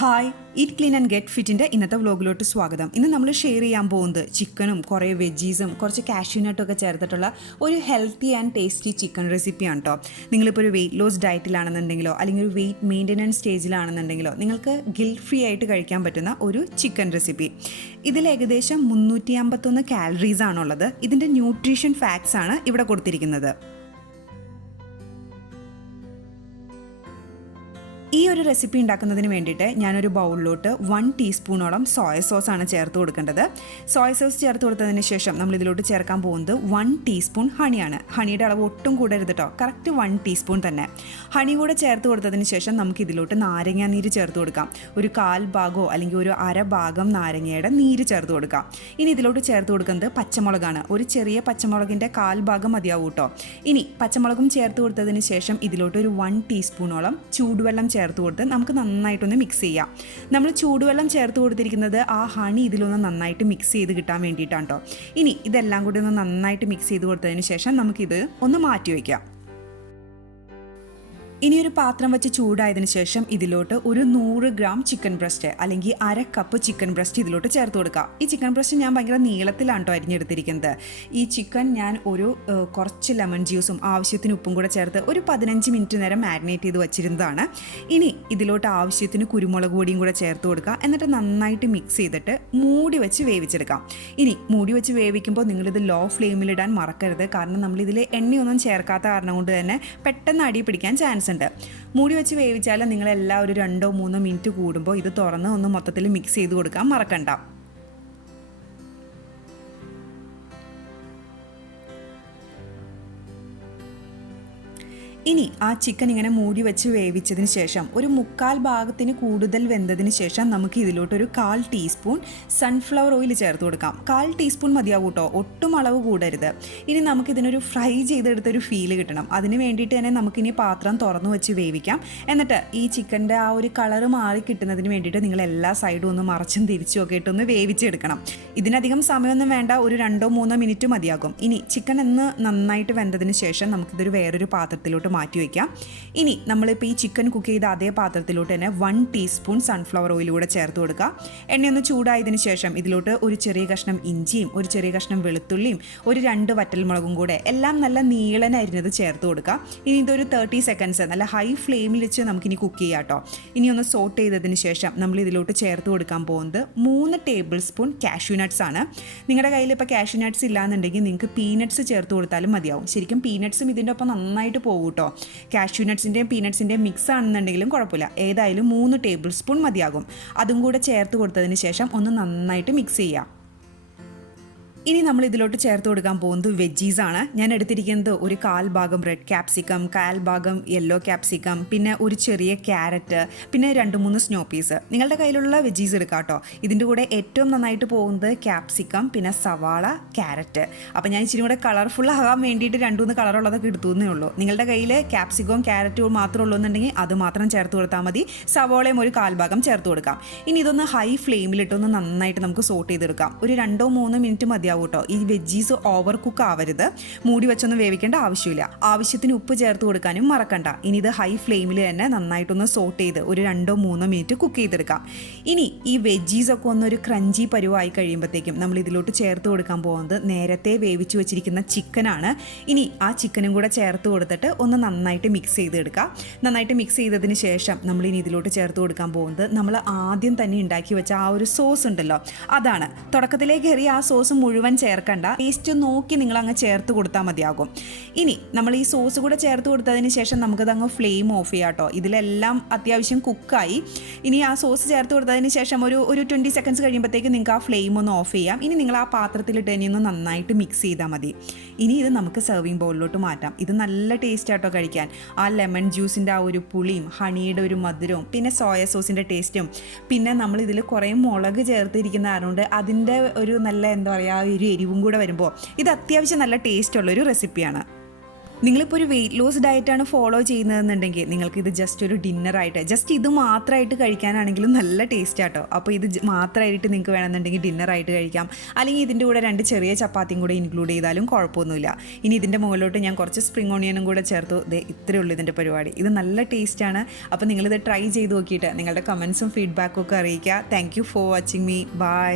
Hi, eat clean and get ഫിറ്റിൻ്റെ ഇന്നത്തെ വ്ലോഗിലോട്ട് സ്വാഗതം. ഇന്ന് നമ്മൾ ഷെയർ ചെയ്യാൻ പോകുന്നത് ചിക്കനും കുറേ വെജീസും കുറച്ച് കാഷ്യൂ നട്ടൊക്കെ ചേർത്തിട്ടുള്ള ഒരു ഹെൽത്തി ആൻഡ് ടേസ്റ്റി ചിക്കൻ റെസിപ്പിയാണ് കേട്ടോ. നിങ്ങളിപ്പോൾ ഒരു വെയിറ്റ് ലോസ് ഡയറ്റിലാണെന്നുണ്ടെങ്കിലോ അല്ലെങ്കിൽ ഒരു വെയിറ്റ് മെയിൻ്റനൻസ് സ്റ്റേജിലാണെന്നുണ്ടെങ്കിലോ നിങ്ങൾക്ക് ഗിൽറ്റ് ഫ്രീ ആയിട്ട് കഴിക്കാൻ പറ്റുന്ന ഒരു ചിക്കൻ റെസിപ്പി. ഇതിൽ ഏകദേശം 351 കാലറീസ് ആണുള്ളത്. ഇതിൻ്റെ ന്യൂട്രീഷൻ ഫാക്ട്സ് ആണ് ഇവിടെ കൊടുത്തിരിക്കുന്നത്. ഈ ഒരു റെസിപ്പി ഉണ്ടാക്കുന്നതിന് വേണ്ടിയിട്ട് ഞാനൊരു ബൗളിലോട്ട് 1 ടീസ്പൂണോളം സോയ സോസാണ് ചേർത്ത് കൊടുക്കേണ്ടത്. സോയ സോസ് ചേർത്ത് കൊടുത്തതിന് ശേഷം നമ്മൾ ഇതിലോട്ട് ചേർക്കാൻ പോകുന്നത് 1 ടീസ്പൂൺ ഹണിയാണ്. ഹണിയുടെ അളവ് ഒട്ടും കൂടരുത് കേട്ടോ, കറക്റ്റ് 1 ടീസ്പൂൺ തന്നെ. ഹണി കൂടെ ചേർത്ത് കൊടുത്തതിന് ശേഷം നമുക്ക് ഇതിലോട്ട് നാരങ്ങ നീര് ചേർത്ത് കൊടുക്കാം. ഒരു 1/4 ഭാഗമോ അല്ലെങ്കിൽ ഒരു 1/2 ഭാഗം നാരങ്ങയുടെ നീര് ചേർത്ത് കൊടുക്കാം. ഇനി ഇതിലോട്ട് ചേർത്ത് കൊടുക്കുന്നത് പച്ചമുളകാണ്. ഒരു ചെറിയ പച്ചമുളകിൻ്റെ 1/4 ഭാഗം മതിയാവും കേട്ടോ. ഇനി പച്ചമുളകും ചേർത്ത് കൊടുത്തതിന് ശേഷം ഇതിലോട്ട് ഒരു 1 ടീസ്പൂണോളം ചൂടുവെള്ളം ചേർത്ത് കൊടുത്ത് നമുക്ക് നന്നായിട്ടൊന്ന് മിക്സ് ചെയ്യാം. നമ്മൾ ചൂടുവെള്ളം ചേർത്ത് കൊടുത്തിരിക്കുന്നത് ആ ഹണി ഇതിലൊന്ന് നന്നായിട്ട് മിക്സ് ചെയ്ത് കിട്ടാൻ വേണ്ടിയിട്ടാണ് കേട്ടോ. ഇനി ഇതെല്ലാം കൂടി ഒന്ന് നന്നായിട്ട് മിക്സ് ചെയ്ത് കൊടുത്തതിന് ശേഷം നമുക്കിത് ഒന്ന് മാറ്റി വയ്ക്കാം. ഇനി ഒരു പാത്രം വെച്ച് ചൂടായതിനു ശേഷം ഇതിലോട്ട് ഒരു 100 ഗ്രാം ചിക്കൻ ബ്രസ്റ്റ് അല്ലെങ്കിൽ 1/2 കപ്പ് ചിക്കൻ ബ്രസ്റ്റ് ഇതിലോട്ട് ചേർത്ത് കൊടുക്കുക. ഈ ചിക്കൻ ബ്രസ്റ്റ് ഞാൻ ഭയങ്കര നീളത്തിലാണ് കേട്ടോ അരിഞ്ഞെടുത്തിരിക്കുന്നത്. ഈ ചിക്കൻ ഞാൻ ഒരു കുറച്ച് ലെമൺ ജ്യൂസും ആവശ്യത്തിന് ഉപ്പും കൂടെ ചേർത്ത് ഒരു 15 മിനിറ്റ് നേരം മാരിനേറ്റ് ചെയ്ത് വെച്ചിരുന്നതാണ്. ഇനി ഇതിലോട്ട് ആവശ്യത്തിന് കുരുമുളക് പൊടിയും കൂടെ ചേർത്ത് കൊടുക്കുക. എന്നിട്ട് നന്നായിട്ട് മിക്സ് ചെയ്തിട്ട് മൂടി വെച്ച് വേവിച്ചെടുക്കാം. ഇനി മൂടി വെച്ച് വേവിക്കുമ്പോൾ നിങ്ങളിത് ലോ ഫ്ലെയിമിലിടാൻ മറക്കരുത്. കാരണം നമ്മളിതിൽ എണ്ണയൊന്നും ചേർക്കാത്ത കാരണം കൊണ്ട് തന്നെ പെട്ടെന്ന് അടി പിടിക്കാൻ ചാൻസ് ഉണ്ട്. മൂടി വെച്ച് വേവിച്ചാൽ നിങ്ങളെല്ലാം ഒരു 2-3 മിനിറ്റ് കൂടുമ്പോൾ ഇത് തുറന്ന് ഒന്ന് മൊത്തത്തിൽ മിക്സ് ചെയ്ത് കൊടുക്കാൻ മറക്കണ്ട. ഇനി ആ ചിക്കൻ ഇങ്ങനെ മൂടി വെച്ച് വേവിച്ചതിന് ശേഷം ഒരു 1/4 ഭാഗത്തിന് കൂടുതൽ വെന്തതിന് ശേഷം നമുക്ക് ഇതിലോട്ട് ഒരു 1/4 ടീസ്പൂൺ സൺഫ്ലവർ ഓയിൽ ചേർത്ത് കൊടുക്കാം. 1/4 ടീസ്പൂൺ മതിയാവും കേട്ടോ, ഒട്ടും അളവ് കൂടരുത്. ഇനി നമുക്കിതിനൊരു ഫ്രൈ ചെയ്തെടുത്തൊരു ഫീല് കിട്ടണം. അതിന് വേണ്ടിയിട്ട് തന്നെ നമുക്കിനി പാത്രം തുറന്നു വെച്ച് വേവിക്കാം. എന്നിട്ട് ഈ ചിക്കൻ്റെ ആ ഒരു കളറ് മാറി കിട്ടുന്നതിന് വേണ്ടിയിട്ട് നിങ്ങൾ എല്ലാ സൈഡും ഒന്ന് മറച്ചും തിരിച്ചും ഒക്കെ ഇട്ടൊന്ന് വേവിച്ചെടുക്കണം. ഇതിനധികം സമയമൊന്നും വേണ്ട, ഒരു 2-3 മിനിറ്റ് മതിയാകും. ഇനി ചിക്കൻ ഒന്ന് നന്നായിട്ട് വെന്തതിന് ശേഷം നമുക്കിതൊരു വേറൊരു പാത്രത്തിലോട്ട് മാറ്റി വയ്ക്കാം. ഇനി നമ്മളിപ്പോൾ ഈ ചിക്കൻ കുക്ക് ചെയ്ത അതേ പാത്രത്തിലോട്ട് തന്നെ 1 ടീസ്പൂൺ സൺഫ്ലവർ ഓയിൽ കൂടെ ചേർത്ത് കൊടുക്കുക. എണ്ണയൊന്ന് ചൂടായതിനു ശേഷം ഇതിലോട്ട് ഒരു ചെറിയ കഷ്ണം ഇഞ്ചിയും ഒരു ചെറിയ കഷ്ണം വെളുത്തുള്ളിയും ഒരു 2 വറ്റൽമുളകും കൂടെ എല്ലാം നല്ല നീളൻ അരിഞ്ഞത് ചേർത്ത് കൊടുക്കുക. ഇനി ഇതൊരു 30 സെക്കൻഡ്സ് നല്ല ഹൈ ഫ്ലെയിമിൽ വെച്ച് നമുക്കിനി കുക്ക് ചെയ്യാം കേട്ടോ. ഇനി ഒന്ന് സോട്ട് ചെയ്തതിന് ശേഷം നമ്മൾ ഇതിലോട്ട് ചേർത്ത് കൊടുക്കാൻ പോകുന്നത് 3 ടേബിൾ സ്പൂൺ കാഷ്യൂ നട്ട്സ് ആണ്. നിങ്ങളുടെ കയ്യിൽ ഇപ്പോൾ കാഷ്യൂ നട്ട്സ് ഇല്ലാന്നുണ്ടെങ്കിൽ നിങ്ങൾക്ക് പീനട്ട്സ് ചേർത്ത് കൊടുത്താലും മതിയാവും. ശരിക്കും പീനട്ട്സും ഇതിൻ്റെ ഒപ്പം നന്നായിട്ട് പോകും കേട്ടോ. കാഷ്യൂ നട്ട്സിൻ്റെയും പീനട്ട്സിൻ്റെയും മിക്സ് ആണെന്നുണ്ടെങ്കിലും കുഴപ്പമില്ല, ഏതായാലും 3 ടേബിൾ സ്പൂൺ മതിയാകും. അതും കൂടെ ചേർത്ത് കൊടുത്തതിന് ശേഷം ഒന്ന് നന്നായിട്ട് മിക്സ് ചെയ്യാം. ഇനി നമ്മൾ ഇതിലോട്ട് ചേർത്ത് കൊടുക്കാൻ പോകുന്നത് വെജീസാണ്. ഞാൻ എടുത്തിരിക്കുന്നത് ഒരു 1/4 ഭാഗം റെഡ് ക്യാപ്സിക്കം, 1/4 ഭാഗം യെല്ലോ ക്യാപ്സിക്കം, പിന്നെ ഒരു ചെറിയ ക്യാരറ്റ്, പിന്നെ 2-3 സ്നോ പീസ്. നിങ്ങളുടെ കയ്യിലുള്ള വെജീസ് എടുക്കാം കേട്ടോ. ഇതിൻ്റെ കൂടെ ഏറ്റവും നന്നായിട്ട് പോകുന്നത് ക്യാപ്സിക്കം, പിന്നെ സവാള, ക്യാരറ്റ്. അപ്പോൾ ഞാൻ ഇച്ചിരി കൂടെ കളർഫുൾ ആകാൻ വേണ്ടിയിട്ട് 2-3 കളറുള്ളതൊക്കെ എടുത്തുന്നേ ഉള്ളൂ. നിങ്ങളുടെ കയ്യിൽ ക്യാപ്സിക്കവും ക്യാരറ്റും മാത്രമേ ഉള്ളൂ എന്നുണ്ടെങ്കിൽ അത് മാത്രം ചേർത്ത് കൊടുത്താൽ മതി. സവാളയും ഒരു 1/4 ഭാഗം ചേർത്ത് കൊടുക്കാം. ഇനി ഇതൊന്ന് ഹൈ ഫ്ലെയിമിലിട്ടൊന്ന് നന്നായിട്ട് നമുക്ക് സോട്ട് ചെയ്തെടുക്കാം. ഒരു 2-3 മിനിറ്റ് മതി കേട്ടോ. ഈ വെജീസ് ഓവർ കുക്ക് ആവരുത്. മൂടി വെച്ചൊന്നും വേവിക്കേണ്ട ആവശ്യമില്ല. ആവശ്യത്തിന് ഉപ്പ് ചേർത്ത് കൊടുക്കാനും മറക്കണ്ട. ഇനി ഇത് ഹൈ ഫ്ലെയിമിൽ തന്നെ നന്നായിട്ടൊന്ന് സോട്ട് ചെയ്ത് ഒരു 2-3 മിനിറ്റ് കുക്ക് ചെയ്തെടുക്കാം. ഇനി ഈ വെജീസൊക്കെ ഒന്നൊരു ക്രഞ്ചി പരുവായി കഴിയുമ്പോഴത്തേക്കും നമ്മൾ ഇതിലോട്ട് ചേർത്ത് കൊടുക്കാൻ പോകുന്നത് നേരത്തെ വേവിച്ച് വെച്ചിരിക്കുന്ന ചിക്കനാണ്. ഇനി ആ ചിക്കനും കൂടെ ചേർത്ത് കൊടുത്തിട്ട് ഒന്ന് നന്നായിട്ട് മിക്സ് ചെയ്തെടുക്കുക. നന്നായിട്ട് മിക്സ് ചെയ്തതിന് ശേഷം നമ്മൾ ഇനി ഇതിലോട്ട് ചേർത്ത് കൊടുക്കാൻ പോകുന്നത് നമ്മൾ ആദ്യം തന്നെ ഉണ്ടാക്കി വെച്ച ആ ഒരു സോസ് ഉണ്ടല്ലോ, അതാണ്. തുടക്കത്തിലേക്ക് കയറി ആ സോസ് മുഴുവൻ ചേർക്കണ്ട, ടേസ്റ്റ് നോക്കി നിങ്ങൾ അങ്ങ് ചേർത്ത് കൊടുത്താൽ മതിയാകും. ഇനി നമ്മൾ ഈ സോസ് കൂടെ ചേർത്ത് കൊടുത്തതിന് ശേഷം നമുക്കത് അങ്ങ് ഫ്ലെയിം ഓഫ് ചെയ്യാം കേട്ടോ. ഇതിലെല്ലാം അത്യാവശ്യം കുക്കായി. ഇനി ആ സോസ് ചേർത്ത് കൊടുത്തതിന് ശേഷം ഒരു 20 സെക്കൻഡ്സ് കഴിയുമ്പോഴത്തേക്ക് നിങ്ങൾക്ക് ആ ഫ്ലെയിം ഒന്ന് ഓഫ് ചെയ്യാം. ഇനി നിങ്ങൾ ആ പാത്രത്തിലിട്ട് ഇനി ഒന്ന് നന്നായിട്ട് മിക്സ് ചെയ്താൽ മതി. ഇനി ഇത് നമുക്ക് സെർവിങ് ബൗളിലോട്ട് മാറ്റാം. ഇത് നല്ല ടേസ്റ്റ് ആട്ടോ കഴിക്കാൻ. ആ ലെമൺ ജ്യൂസിൻ്റെ ആ ഒരു പുളിയും ഹണിയുടെ ഒരു മധുരവും പിന്നെ സോയ സോസിൻ്റെ ടേസ്റ്റും പിന്നെ നമ്മൾ ഇതിൽ കുറേ മുളക് ചേർത്തിരിക്കുന്ന കാരണം അതിൻ്റെ ഒരു നല്ല എന്താ പറയുക ഒരു എരിവും കൂടെ വരുമ്പോൾ ഇത് അത്യാവശ്യം നല്ല ടേസ്റ്റ് ഉള്ളൊരു റെസിപ്പിയാണ്. നിങ്ങളിപ്പോൾ ഒരു വെയിറ്റ് ലോസ് ഡയറ്റാണ് ഫോളോ ചെയ്യുന്നതെന്നുണ്ടെങ്കിൽ നിങ്ങൾക്ക് ഇത് ജസ്റ്റ് ഒരു ഡിന്നറായിട്ട് ജസ്റ്റ് ഇത് മാത്രമായിട്ട് കഴിക്കാനാണെങ്കിലും നല്ല ടേസ്റ്റ് ആട്ടോ. അപ്പോൾ ഇത് മാത്രമായിട്ട് നിങ്ങൾക്ക് വേണമെന്നുണ്ടെങ്കിൽ ഡിന്നറായിട്ട് കഴിക്കാം. അല്ലെങ്കിൽ ഇതിൻ്റെ കൂടെ 2 ചെറിയ ചപ്പാത്തിയും കൂടെ ഇൻക്ലൂഡ് ചെയ്താലും കുഴപ്പമൊന്നുമില്ല. ഇനി ഇതിൻ്റെ മുകളിലോട്ട് ഞാൻ കുറച്ച് സ്പ്രിംഗ് ഓണിയനും കൂടെ ചേർത്തു. ഇത്രയേ ഉള്ളൂ ഇതിൻ്റെ പരിപാടി. ഇത് നല്ല ടേസ്റ്റാണ്. അപ്പോൾ നിങ്ങളിത് ട്രൈ ചെയ്ത് നോക്കിയിട്ട് നിങ്ങളുടെ കമൻസും ഫീഡ്ബാക്കും ഒക്കെ അറിയിക്കുക. Thank you for watching me. By.